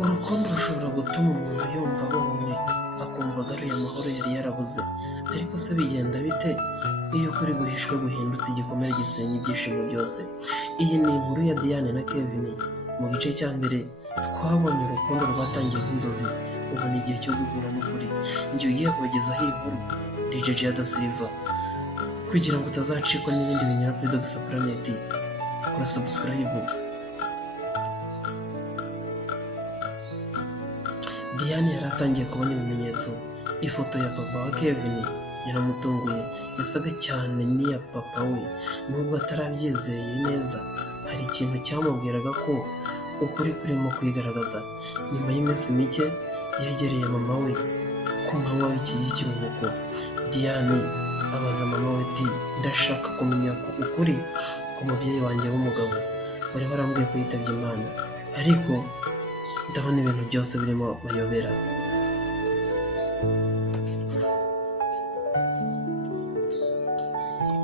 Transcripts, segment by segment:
Urukundo rushobora gutuma umuntu yumva abohowe, akumva agaruye amahoro yari yarabuze. Ariko se bigenda bite iyo ukuri guhishwe guhindutse igikomere gisenya ibyishimo byose? Iyi ni inkuru ya Diane na Kevin. Mu gice cya mbere twabonye urukundo rwatangiye nk'inzozi, ubu ni igihe cyo guhura n'ukuri. Njye ugiye kubagezaho iyi nkuru DJ Jada Silva. Kugira ngo utazacikwa n'ibindi binyura kuri Dogisa Planet, kora subscribe. Diane yari atangiye kubona ibimenyetso. Ifoto ya papa wa Kevin yaramutunguye, yasaga cyane n'iya papa we. Nubwo atarabyizeye neza, hari ikintu cyamubwiraga ko ukuri kurimo kwigaragaza. Nyuma y'iminsi mike yegereye mama we ku manywa w'iki kiruhuko. Diane abaza mama we ati, ndashaka kumenya ukuri ku mubyeyi wanjye w'umugabo wari warambwiye ko yitabye Imana, ariko ndabona ibintu byose birimo mayobera.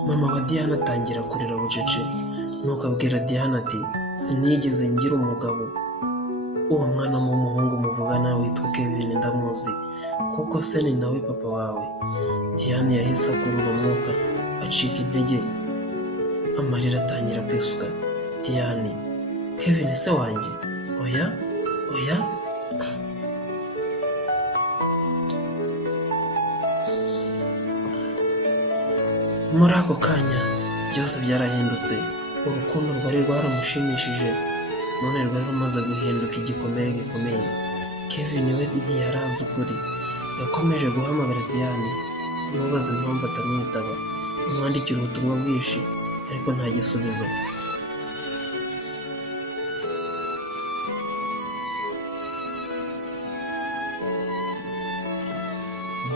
Mama wa Diane atangira kurira bucece, nuko abwira Diane ati, sinigeze ngira umugabo. Uwo mwana w'umuhungu muvugana witwa Kevin ndamuzi, kuko se ni nawe papa wawe. Diane yahise akurura umwuka, acika intege, amarira atangira kwisuka. Diane, Kevin se wanjye? Oya. Muri ako kanya byose byarahindutse. Urukundo rwari rwaramushimishije, none rwari rumaze guhinduka igikomere gikomeye. Kevin we ntiyari azi ukuri. Yakomeje guhamagara Diane amubaza impamvu atamwitaba, amwandikira ubutumwa bwinshi, ariko nta gisubizo.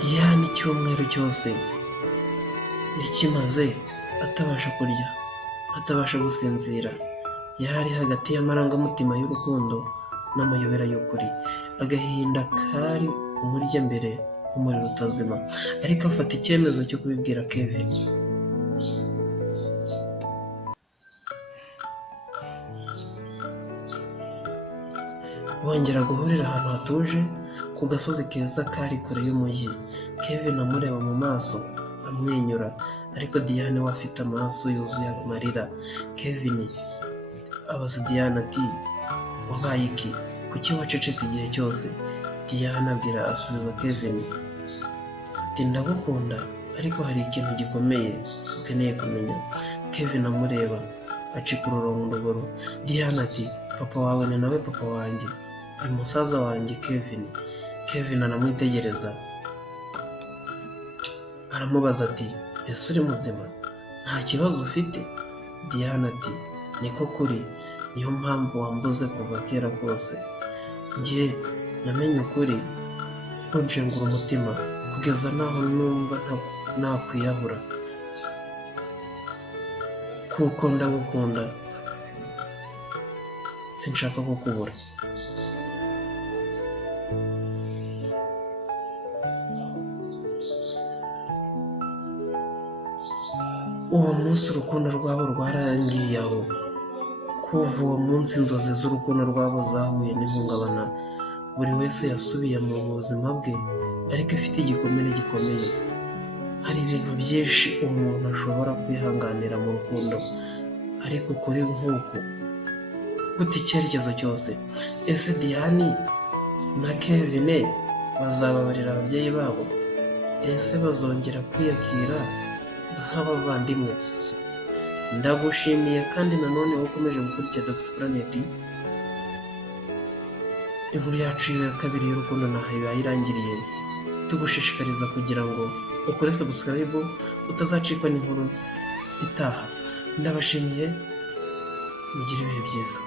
Diane icyumweru cyose yakimaze atabasha kurya, atabasha gusinzira. Yari ari hagati y'amarangamutima y'urukundo n'amayobera y'ukuri. Agahinda kari kumurya mbere nk'umuriro utazima, ariko afata icyemezo cyo kubibwira Kevin. Bongera guhurira ahantu hatuje ku gasozi keza kari kure y'umujyi. Kevin amureba mu maso amwenyura, ariko Diane we afite amaso yuzuye amarira. Kevin abaza Diane ati, wabaye iki? Kuki wacecetse igihe cyose? Diane asubiza Kevin ati, ndagukunda, ariko hari ikintu gikomeye ukeneye kumenya. Kevin amureba acika ururondogoro. Diane ati, papa wawe ni nawe papa wanjye, uri musaza wanjye Kevin. Kevin aramwitegereza, aramubaza ati, ese uri muzima? Nta kibazo ufite? Diane ati, niko kuri, niyo mpamvu wambuze kuva kera kose. Njye namenye ukuri kunshengura umutima kugeza naho numva nakwiyahura, kuko ndagukunda, sinshaka kukubura. Uwo munsi urukundo rwabo rwarangiriye aho. Kuva uwo munsi inzozi z'urukundo rwabo zahuye n'ihungabana. Buri wese yasubiye mu buzima bwe, ariko afite igikomere gikomeye. Hari ibintu byinshi umuntu ashobora kwihanganira mu rukundo, ariko kuri nk'uku guta icyerekezo cyose. Ese Diane na Kevin bazababarira ababyeyi babo? Ese bazongera kwiyakira nk'abavandimwe? Ndagushimiye kandi nanone ukomeje gukurikira Dogisa Planet. Inkuru yacu ya kabiri y'urukundo naho yayirangiriye. Tugushishikariza kugira ngo ukore subscribe utazacikwa n'inkuru itaha. Ndabashimiye, mugire ibihe byiza.